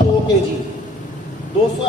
2 kg، 200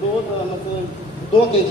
2 kg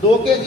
2 kg